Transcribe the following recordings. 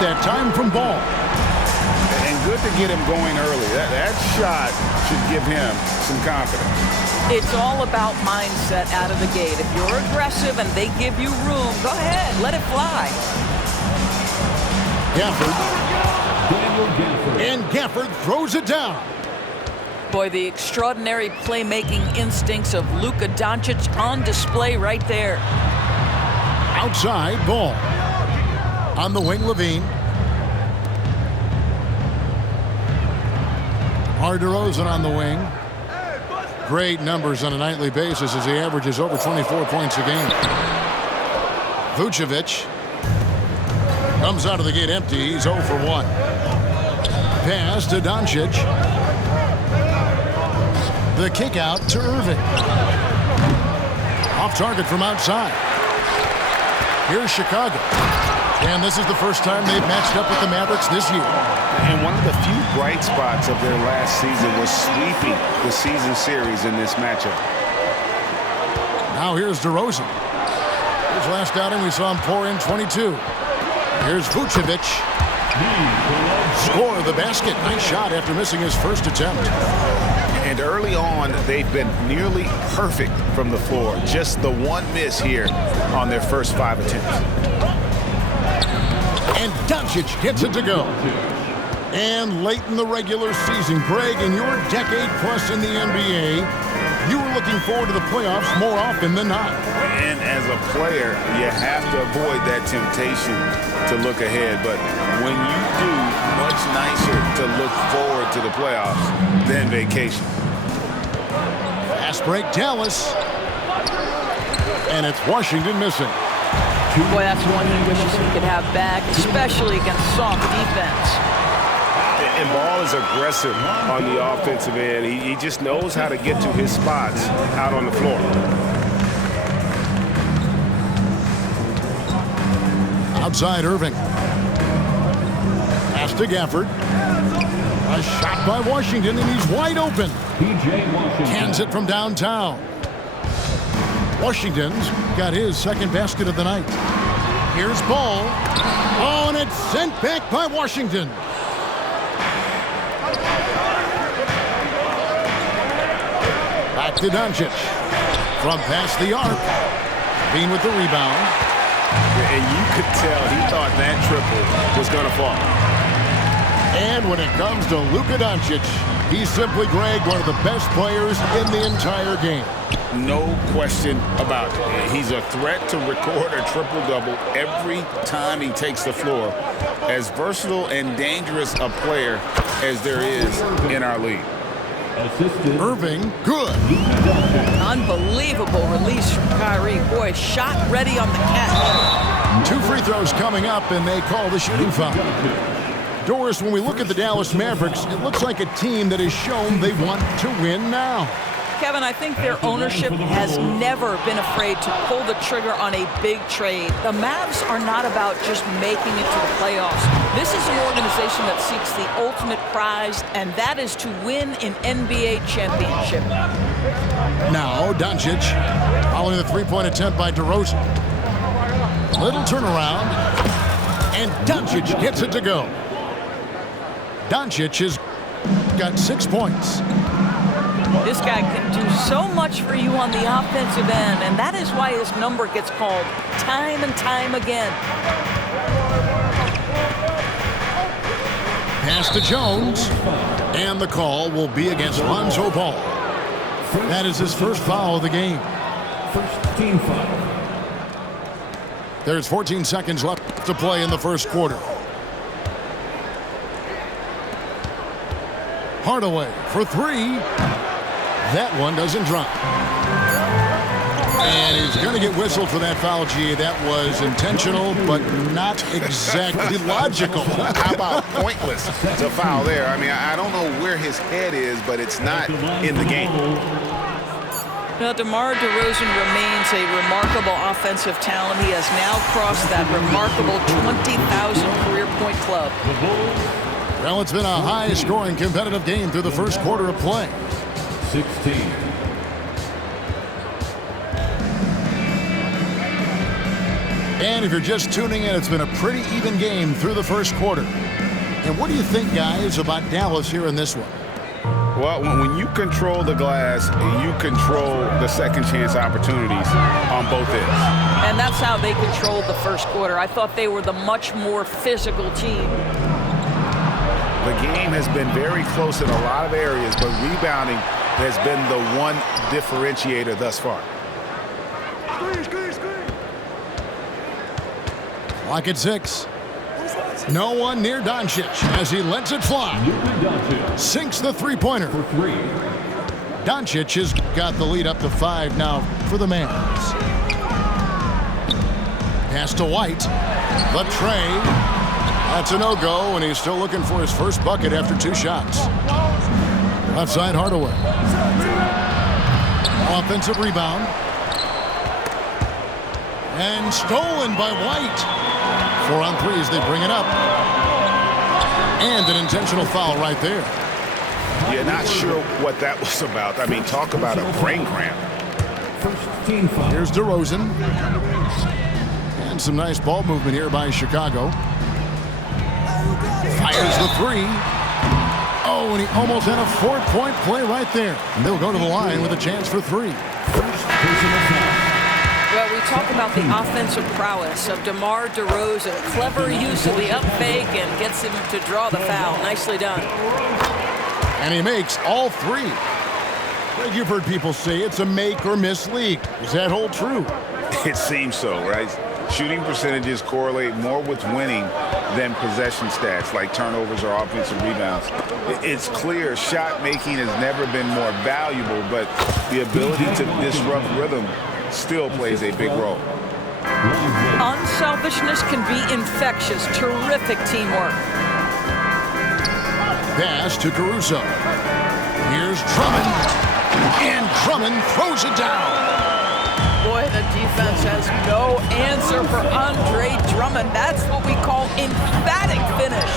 that time from Ball. And good to get him going early. That shot should give him some confidence. It's all about mindset out of the gate. If you're aggressive and they give you room, go ahead, let it fly. Gafford. And Gafford throws it down. Boy, the extraordinary playmaking instincts of Luka Doncic on display right there. Outside, Ball. On the wing, Levine. DeRozan on the wing. Great numbers on a nightly basis as he averages over 24 points a game. Vucevic comes out of the gate empty. He's 0 for 1. Pass to Doncic. The kick out to Irving. Off target from outside. Here's Chicago. And this is the first time they've matched up with the Mavericks this year. And one of the few bright spots of their last season was sweeping the season series in this matchup. Now here's DeRozan. His last outing, we saw him pour in 22. Here's Vucevic. Score the basket. Nice shot after missing his first attempt. And early on, they've been nearly perfect from the floor. Just the one miss here on their first 5 attempts. And Doncic gets it to go. And late in the regular season, Greg, in your decade plus in the NBA, you were looking forward to the playoffs more often than not. And as a player, you have to avoid that temptation to look ahead. But when you do, much nicer to look forward to the playoffs than vacation. Fast break, Dallas. And it's Washington missing. Boy, that's one he wishes he could have back, especially against soft defense. And Ball is aggressive on the offensive end. He just knows how to get to his spots out on the floor. Outside Irving. Pass to Gafford. A shot by Washington, and he's wide open. Cans it from downtown. Washington's got his second basket of the night. Here's Ball. Oh, and it's sent back by Washington. Back to Doncic. From past the arc. Bean with the rebound. And you could tell he thought that triple was going to fall. And when it comes to Luka Doncic, he's simply, Greg, one of the best players in the entire game. No question about it. He's a threat to record a triple-double every time he takes the floor. As versatile and dangerous a player as there is in our league. Irving, good. Unbelievable release from Kyrie. Boy, shot ready on the catch. 2 free throws coming up, and they call the shooting foul. Doris, when we look at the Dallas Mavericks, it looks like a team that has shown they want to win now. Kevin, I think their ownership has never been afraid to pull the trigger on a big trade. The Mavs are not about just making it to the playoffs. This is an organization that seeks the ultimate prize, and that is to win an NBA championship. Now, Doncic, following the three-point attempt by DeRozan. Little turnaround, and Doncic gets it to go. Doncic has got 6 points. This guy can do so much for you on the offensive end, and that is why his number gets called time and time again. Pass to Jones, and the call will be against Lonzo Ball. That is his first foul of the game. First team foul. There's 14 seconds left to play in the first quarter. Hardaway for 3. That one doesn't drop. And he's going to get whistled for that foul, G. That was intentional, but not exactly logical. How about pointless to foul there? I mean, I don't know where his head is, but it's not in the game. Now, DeMar DeRozan remains a remarkable offensive talent. He has now crossed that remarkable 20,000 career point club. Well, it's been a high-scoring competitive game through the first quarter of play. 16. And if you're just tuning in, it's been a pretty even game through the first quarter. And what do you think, guys, about Dallas here in this one? Well, when you control the glass, you control the second chance opportunities on both ends. And that's how they controlled the first quarter. I thought they were the much more physical team. The game has been very close in a lot of areas, but rebounding has been the one differentiator thus far. Clock at 6. No one near Doncic as he lets it fly. Sinks the three-pointer. For 3. Doncic has got the lead up to 5 now for the Mavs. Pass to White. The tray. That's a no-go, and he's still looking for his first bucket after 2 shots. Left side, Hardaway. Offensive rebound. And stolen by White. 4 on 3 as they bring it up. And an intentional foul right there. You're not sure what that was about. I mean, talk about a brain cramp. First team foul. Here's DeRozan. And some nice ball movement here by Chicago. Fires the 3. Oh, and he almost had a 4-point play right there. And they'll go to the line with a chance for 3. First personal foul. Well, we talk about the offensive prowess of DeMar DeRozan. Clever use of the up fake and gets him to draw the foul. Nicely done. And he makes all 3. Greg, you've heard people say it's a make or miss league. Does that hold true? It seems so, right? Shooting percentages correlate more with winning than possession stats like turnovers or offensive rebounds. It's clear shot making has never been more valuable, but the ability to disrupt rhythm still plays a big role. Unselfishness can be infectious. Terrific teamwork. Pass to Caruso. Here's Drummond. And Drummond throws it down. Boy, the defense has no answer for Andre Drummond. That's what we call emphatic finish.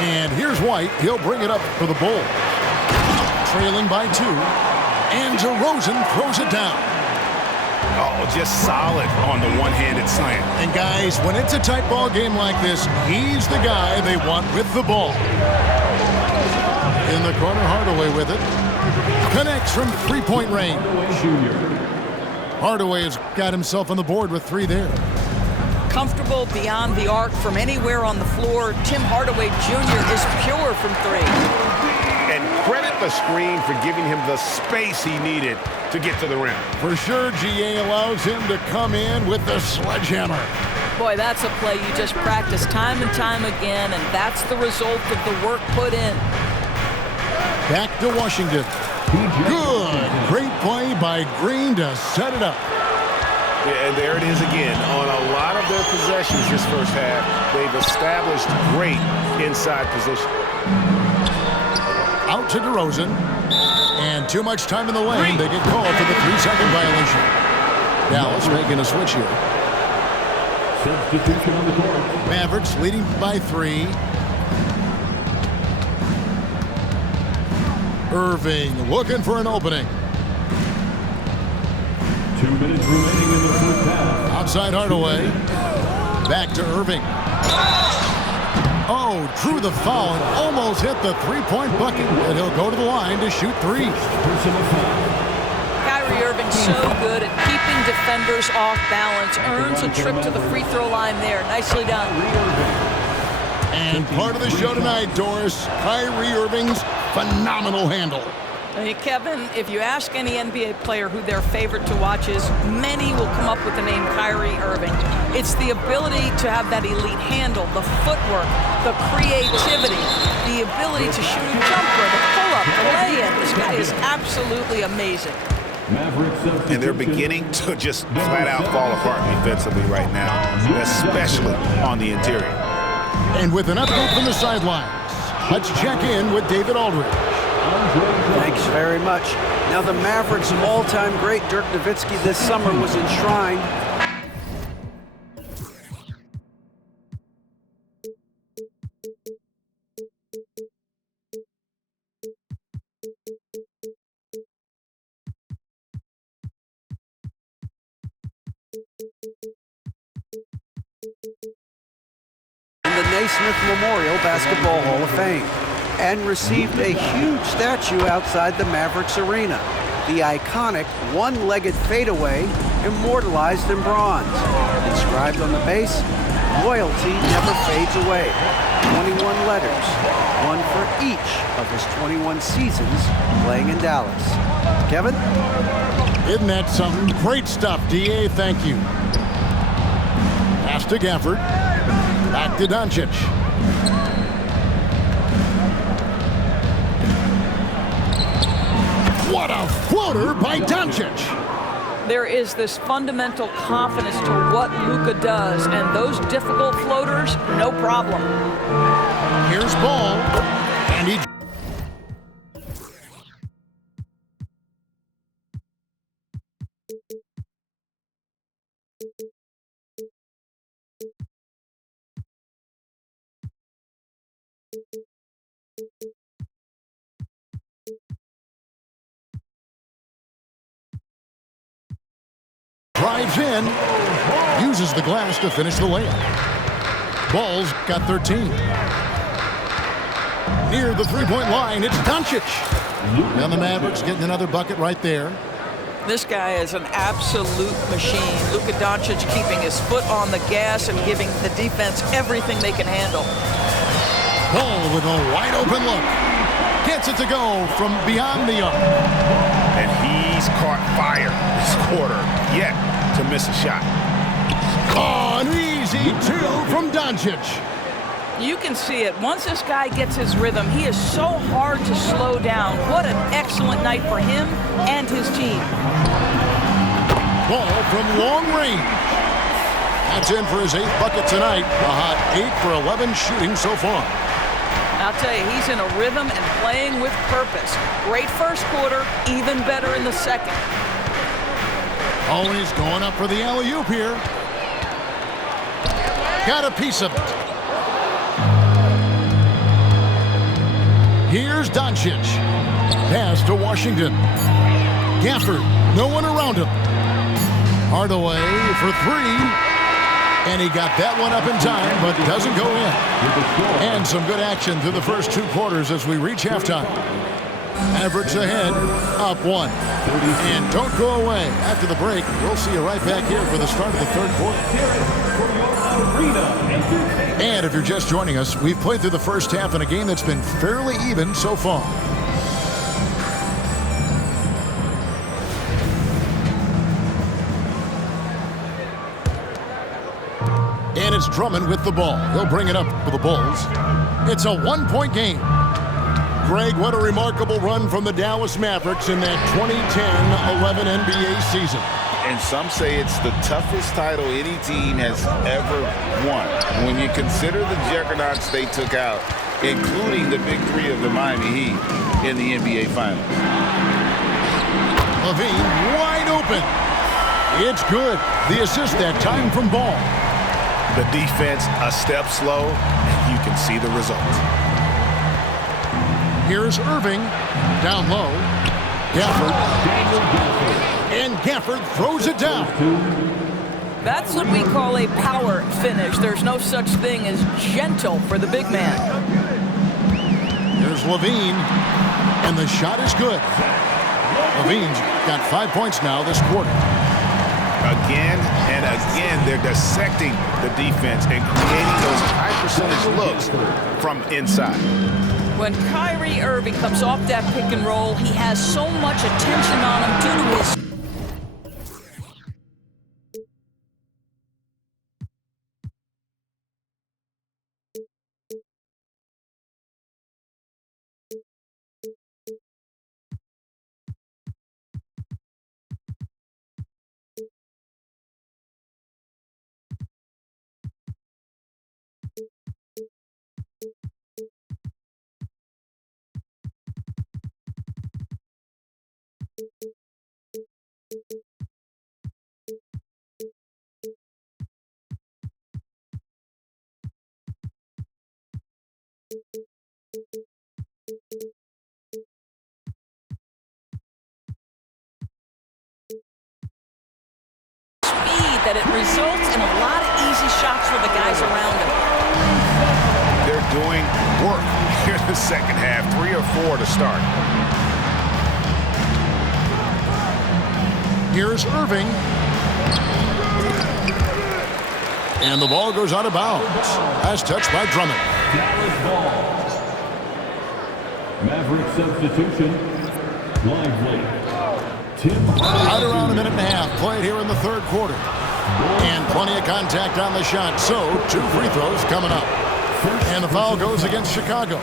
And here's White. He'll bring it up for the Bulls. Trailing by 2. And DeRozan throws it down. Oh, just solid on the one-handed slam. And guys, when it's a tight ball game like this, he's the guy they want with the ball. In the corner, Hardaway with it. Connects from three-point range. Hardaway has got himself on the board with 3 there. Comfortable beyond the arc from anywhere on the floor. Tim Hardaway Jr. is pure from 3. And credit the screen for giving him the space he needed to get to the rim. For sure, GA allows him to come in with the sledgehammer. Boy, that's a play you just practice time and time again, and that's the result of the work put in. Back to Washington. Good. Great play by Green to set it up. Yeah, and there it is again. On a lot of their possessions this first half, they've established great inside position. Out to DeRozan. And too much time in the lane. They get called for the 3-second violation. Dallas making a switch here. Substitution on the court. Mavericks leading by 3. Irving looking for an opening. 2 minutes remaining in the first half. Outside Hardaway. Back to Irving. Oh, drew the foul and almost hit the 3-point bucket. And he'll go to the line to shoot 3. Personal foul. Kyrie Irving so good at keeping defenders off balance. Earns a trip to the free throw line there. Nicely done. And part of the show tonight, Doris, Kyrie Irving's phenomenal handle. Hey, Kevin, if you ask any NBA player who their favorite to watch is, many will come up with the name Kyrie Irving. It's the ability to have that elite handle, the footwork, the creativity, the ability to shoot a jumper, the pull-up, the lay-in. This guy is absolutely amazing. And they're beginning to just flat-out fall apart defensively right now, especially on the interior. And with an update from the sidelines, let's check in with David Aldridge. Thanks very much. Now the Mavericks' all-time great Dirk Nowitzki this summer was enshrined Naismith Memorial Basketball Hall of Fame and received a huge statue outside the Mavericks arena. The iconic one-legged fadeaway immortalized in bronze. Inscribed on the base, loyalty never fades away. 21 letters, one for each of his 21 seasons playing in Dallas. Kevin? Isn't that something? Great stuff, D.A. Thank you. Pass to Gafford. Back to Doncic. What a floater by Doncic. There is this fundamental confidence to what Luka does, and those difficult floaters, no problem. Here's Ball, and he... drives in, uses the glass to finish the layup. Ball's got 13. Near the three-point line, it's Doncic. And the Mavericks getting another bucket right there. This guy is an absolute machine. Luka Doncic keeping his foot on the gas and giving the defense everything they can handle. Ball with a wide-open look. Gets it to go from beyond the arc. And he's caught fire this quarter yet to miss a shot. Oh, an easy two from Doncic. You can see it. Once this guy gets his rhythm, he is so hard to slow down. What an excellent night for him and his team. Ball from long range. That's in for his 8th bucket tonight. A hot 8 for 11 shooting so far. I'll tell you, he's in a rhythm and playing with purpose. Great first quarter, even better in the second. Always going up for the alley-oop here. Got a piece of it. Here's Doncic. Pass to Washington. Gafford, no one around him. Hardaway for three. And he got that one up in time, but doesn't go in. And some good action through the first 2 quarters as we reach halftime. Mavericks ahead, up 1. And don't go away. After the break, we'll see you right back here for the start of the 3rd quarter. And if you're just joining us, we've played through the first half in a game that's been fairly even so far. And it's Drummond with the ball. He'll bring it up for the Bulls. It's a 1-point game. Greg, what a remarkable run from the Dallas Mavericks in that 2010-11 NBA season. And some say it's the toughest title any team has ever won. When you consider the juggernauts they took out, including the big three of the Miami Heat in the NBA Finals. LaVine wide open. It's good. The assist that time from Ball. The defense a step slow, and you can see the result. Here's Irving. Down low. Gafford. And Gafford throws it down. That's what we call a power finish. There's no such thing as gentle for the big man. Here's LaVine. And the shot is good. LaVine's got 5 points now this quarter. Again and again, they're dissecting the defense and creating those high percentage looks from inside. When Kyrie Irving comes off that pick and roll, he has so much attention on him due to his... that it results in a lot of easy shots for the guys around him. the second half, 3 or 4 to start. Here's Irving. And the ball goes out of bounds. Last touch by Drummond. Dallas ball. Maverick substitution. Lively. Tim Right around a minute and a half played here in the third quarter. And plenty of contact on the shot. So 2 free throws coming up. And the foul goes against Chicago.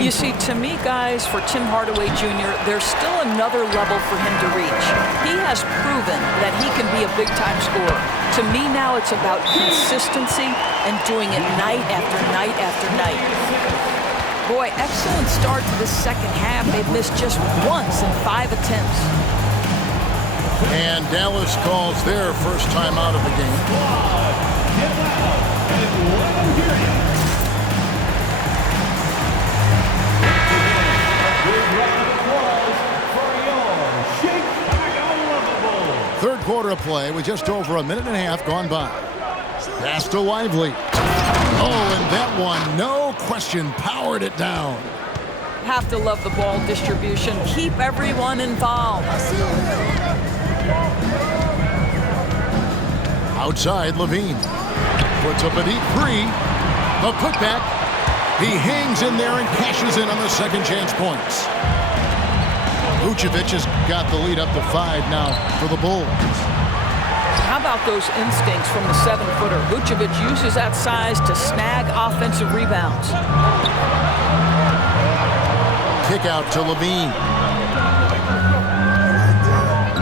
You see, to me, guys, for Tim Hardaway Jr., there's still another level for him to reach. He has proven that he can be a big-time scorer. To me now, it's about consistency and doing it night after night after night. Boy, excellent start to the second half. They've missed just once in 5 attempts. And Dallas calls their first time out of the game. Third quarter of play with just over a minute and a half gone by. Pass to Lively. Oh, and that one, no question, powered it down. Have to love the ball distribution. Keep everyone involved. Outside, Levine puts up a deep 3. A putback. He hangs in there and cashes in on the second chance points. Vucevic has got the lead up to 5 now for the Bulls. How about those instincts from the 7-footer? Vucevic uses that size to snag offensive rebounds. Kick out to Levine.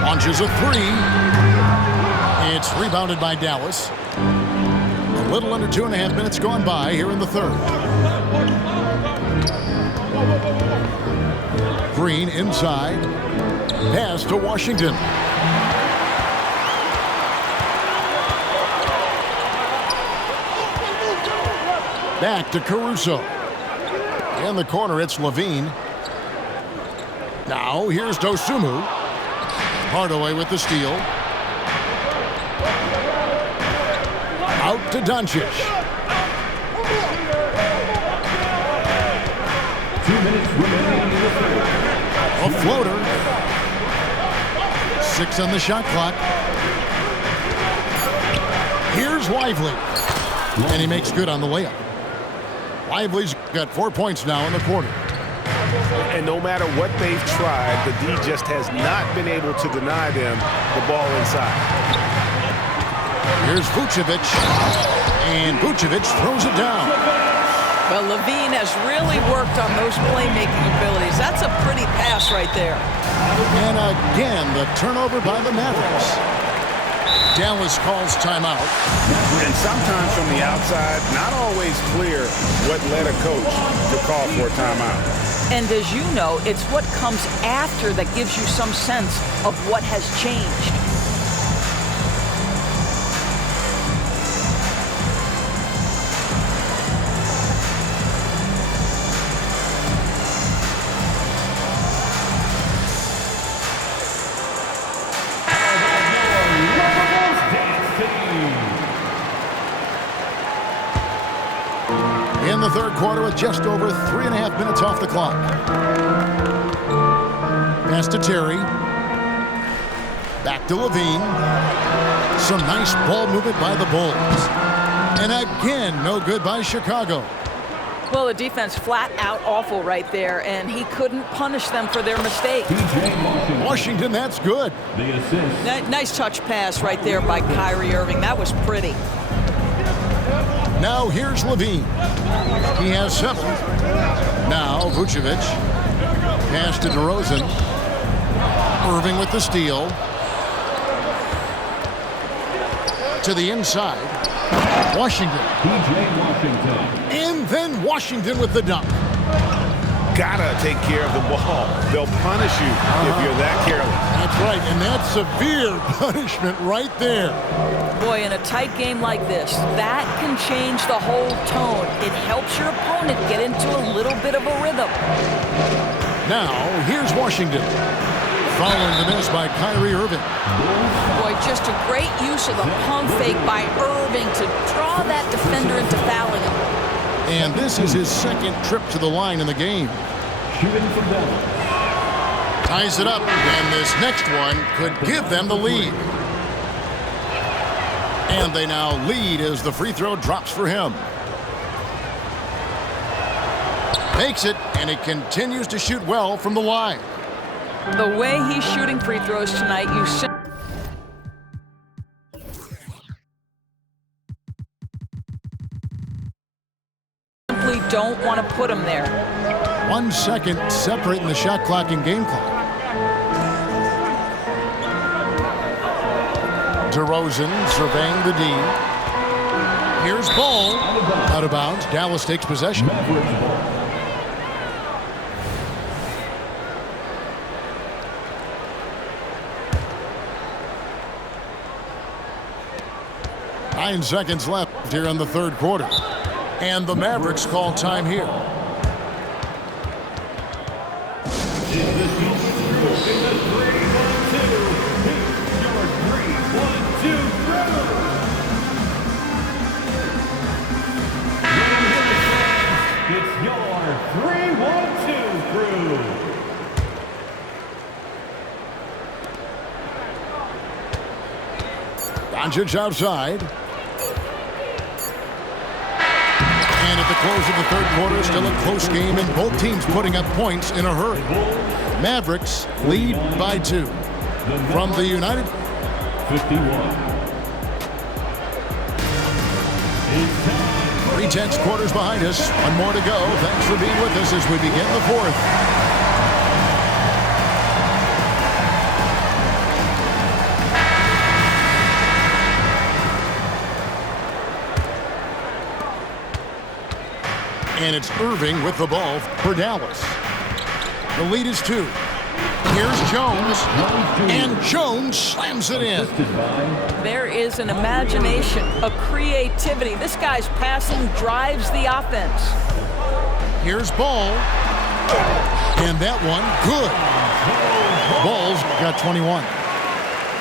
Launches a 3. It's rebounded by Dallas. A little under 2.5 minutes gone by here in the third. Green inside. Pass to Washington. Back to Caruso. In the corner, it's Levine. Now, here's Dosunmu. Hardaway with the steal. Out to Doncic. 2 minutes remaining in the third. A floater. 6 on the shot clock. Here's Lively. And he makes good on the layup. Lively's got 4 points now in the quarter. And no matter what they've tried, the D just has not been able to deny them the ball inside. Here's Vucevic. And Vucevic throws it down. Well, Levine has really worked on those playmaking abilities. That's a pretty pass right there. And again, the turnover by the Mavericks. Dallas calls timeout. And sometimes from the outside, not always clear what led a coach to call for a timeout. And as you know, it's what comes after that gives you some sense of what has changed. In the third quarter with just over 3.5 minutes off the clock. Pass to Terry. Back to Levine. Some nice ball movement by the Bulls. And again, no good by Chicago. Well, the defense flat out awful right there, and he couldn't punish them for their mistake. Washington, that's good. The assist. Nice touch pass right there by Kyrie Irving. That was pretty. Now here's Levine. He has 7. Now Vucevic. Pass to DeRozan. Irving with the steal. To the inside. Washington. P.J. Washington. And then Washington with the dunk. Gotta take care of the ball. They'll punish you if you're that careless. That's right, and that's severe punishment right there. Boy, in a tight game like this, that can change the whole tone. It helps your opponent get into a little bit of a rhythm. Now, here's Washington. Following the miss by Kyrie Irving. Boy, just a great use of the pump fake by Irving to draw that defender into fouling him. And this is his second trip to the line in the game. Shooting from Dallas. Ties it up, and this next one could give them the lead. And they now lead as the free throw drops for him. Makes it, and he continues to shoot well from the line. The way he's shooting free throws tonight, you simply don't want to put him there. 1 second separating the shot clock and game clock. DeRozan surveying the D. Here's Ball. Out of bounds. Dallas takes possession. Mavericks ball. 9 seconds left here in the third quarter. And the Mavericks call time here. It's your 3-1-2 crew. Doncic outside. And at the close of the third quarter, still a close game, and both teams putting up points in a hurry. Mavericks lead by 2. From the United. 51. 3/10 quarters behind us. One more to go. Thanks for being with us as we begin the fourth. And it's Irving with the ball for Dallas. The lead is 2. Here's Jones. And Jones slams it in. There is an imagination, a creativity. This guy's passing drives the offense. Here's Ball. And that one, good. Ball's got 21.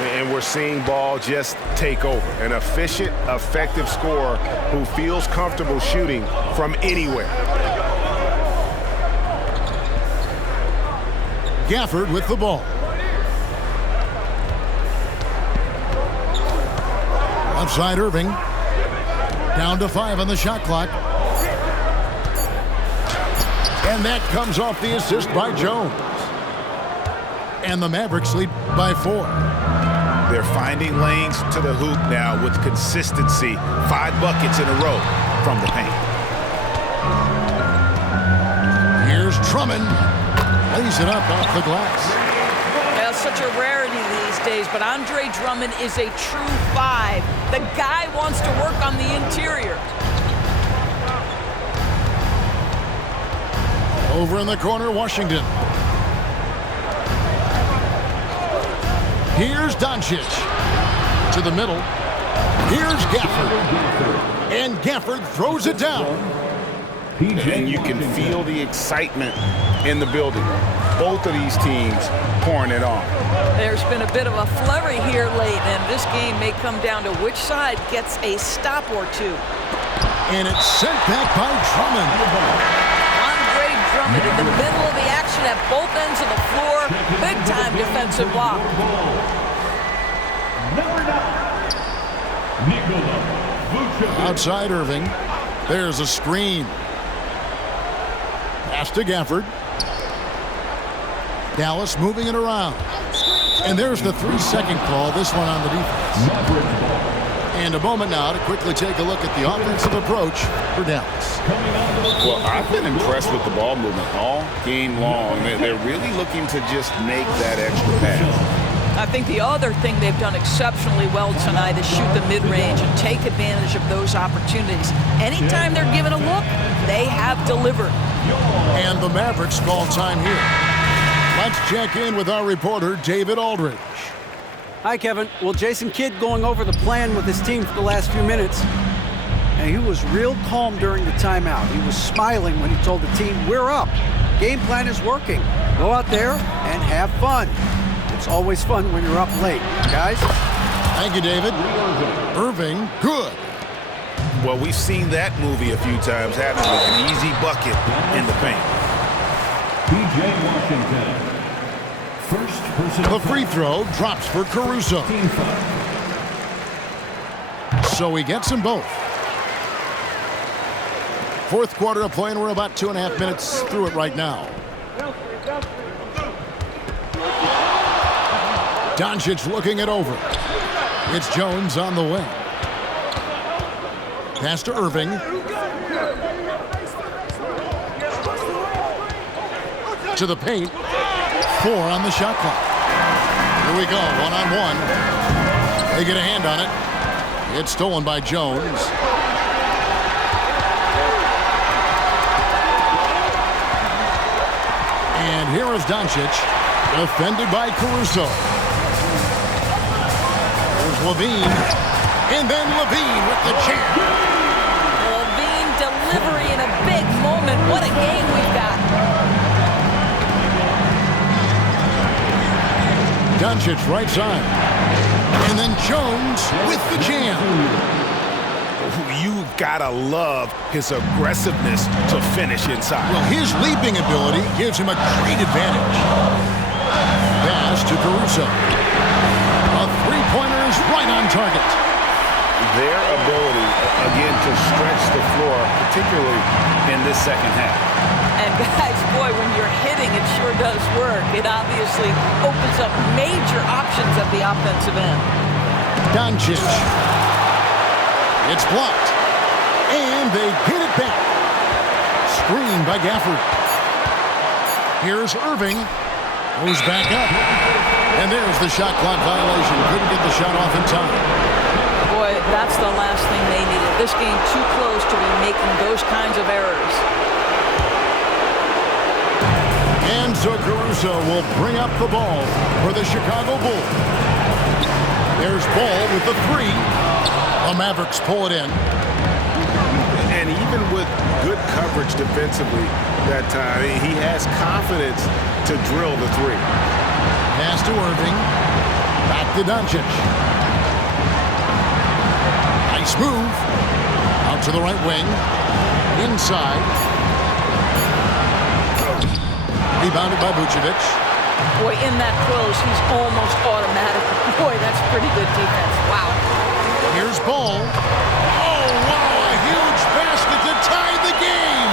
And we're seeing Ball just take over. An efficient, effective scorer who feels comfortable shooting from anywhere. Gafford with the ball. Outside Irving. Down to 5 on the shot clock. And that comes off the assist by Jones. And the Mavericks lead by 4. They're finding lanes to the hoop now with consistency. 5 buckets in a row from the paint. Here's Drummond. Lays it up off the glass. That's such a rarity these days, but Andre Drummond is a true 5. The guy wants to work on the interior. Over in the corner, Washington. Here's Doncic. To the middle. Here's Gafford. And Gafford throws it down. And you can feel the excitement in the building. Both of these teams pouring it on. There's been a bit of a flurry here late, and this game may come down to which side gets a stop or two. And it's sent back by Drummond. Andre Drummond in the middle of the action at both ends of the floor. Big-time defensive block. Number 9, Nikola Vucevic. Outside Irving. There's a screen. Pass to Gafford. Dallas moving it around. And there's the 3-second call, this one on the defense. And a moment now to quickly take a look at the offensive approach for Dallas. Well, I've been impressed with the ball movement all game long. They're really looking to just make that extra pass. I think the other thing they've done exceptionally well tonight is shoot the mid-range and take advantage of those opportunities. Anytime they're given a look, they have delivered. And the Mavericks call time here. Let's check in with our reporter, David Aldridge. Hi, Kevin. Well, Jason Kidd going over the plan with his team for the last few minutes. And he was real calm during the timeout. He was smiling when he told the team, we're up. Game plan is working. Go out there and have fun. It's always fun when you're up late, guys. Thank you, David. Irving, good. Well, we've seen that movie a few times, haven't we? An easy bucket in the paint. P.J. Washington. First personal The free throw drops for Caruso. team foul. So he gets them both. Fourth quarter of play, and we're about 2.5 minutes through it right now. Doncic looking it over. It's Jones on the wing. Pass to Irving. To the paint. 4 on the shot clock. Here we go, one-on-one. They get a hand on it. It's stolen by Jones. And here is Doncic, defended by Caruso. There's Levine, and then Levine with the jam. Levine delivery in a big moment. What a game we've got. Doncic right side. And then Jones with the jam. You gotta love his aggressiveness to finish inside. Well, his leaping ability gives him a great advantage. Pass to Caruso. A three-pointer is right on target. Their ability, again, to stretch the floor, particularly in this second half. And guys, boy, when you're hitting, it sure does work. It obviously opens up major options at the offensive end. Doncic. It's blocked. And they get it back. Screen by Gafford. Here's Irving. Goes back up. And there's the shot clock violation. Couldn't get the shot off in time. Boy, that's the last thing they needed. This game too close to be making those kinds of errors. And so Caruso will bring up the ball for the Chicago Bulls. There's Ball with the three. The Mavericks pull it in. And even with good coverage defensively that time, he has confidence to drill the three. Pass to Irving. Back to Doncic. Nice move. Out to the right wing. Inside. Rebounded by Vucevic. Boy, in that close, he's almost automatic. Boy, that's pretty good defense. Wow. Here's Ball. Oh, wow, a huge basket to tie the game.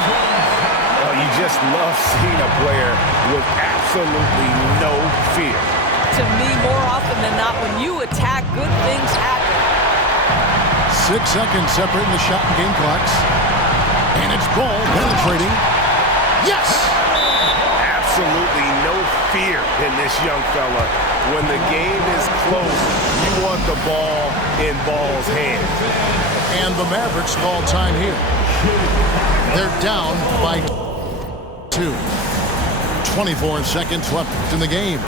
Oh, you just love seeing a player with absolutely no fear. To me, more often than not, when you attack, good things happen. 6 seconds separating the shot and game clocks. And it's Ball penetrating. Yes! Absolutely no fear in this young fella. When the game is close, you want the ball in Ball's hands. And the Mavericks call time here. They're down by 2. 24 seconds left in the game.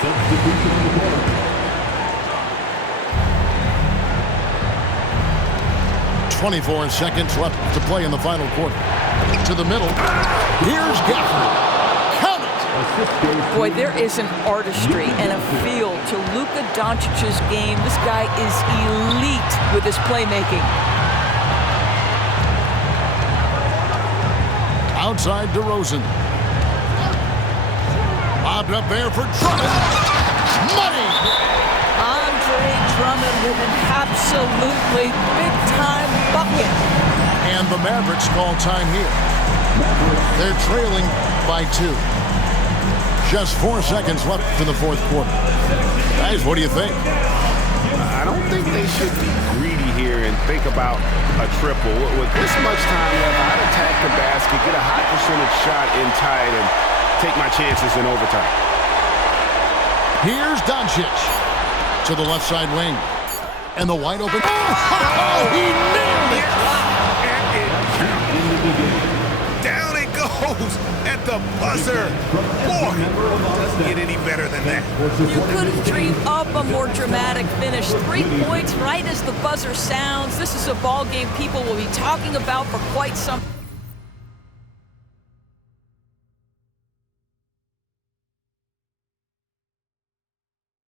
Substitution on the board. 24 seconds left to play in the final quarter. To the middle. Here's Gafford. Count it! Boy, there is an artistry and a feel to Luka Doncic's game. This guy is elite with his playmaking. Outside DeRozan. Lobbed up there for Drummond. Money! Andre Drummond with an absolutely big-time bucket. And the Mavericks call time here. They're trailing by 2. Just 4 seconds left in the fourth quarter. Guys, what do you think? I don't think they should be greedy here and think about a triple. With this much time left, I'd attack the basket, get a high percentage shot in tight, and take my chances in overtime. Here's Doncic to the left side wing. And the wide open. Oh, he nailed it! Down it goes at the buzzer. Boy, doesn't get any better than that. You couldn't dream up a more dramatic finish. 3 points right as the buzzer sounds. This is a ball game people will be talking about for quite some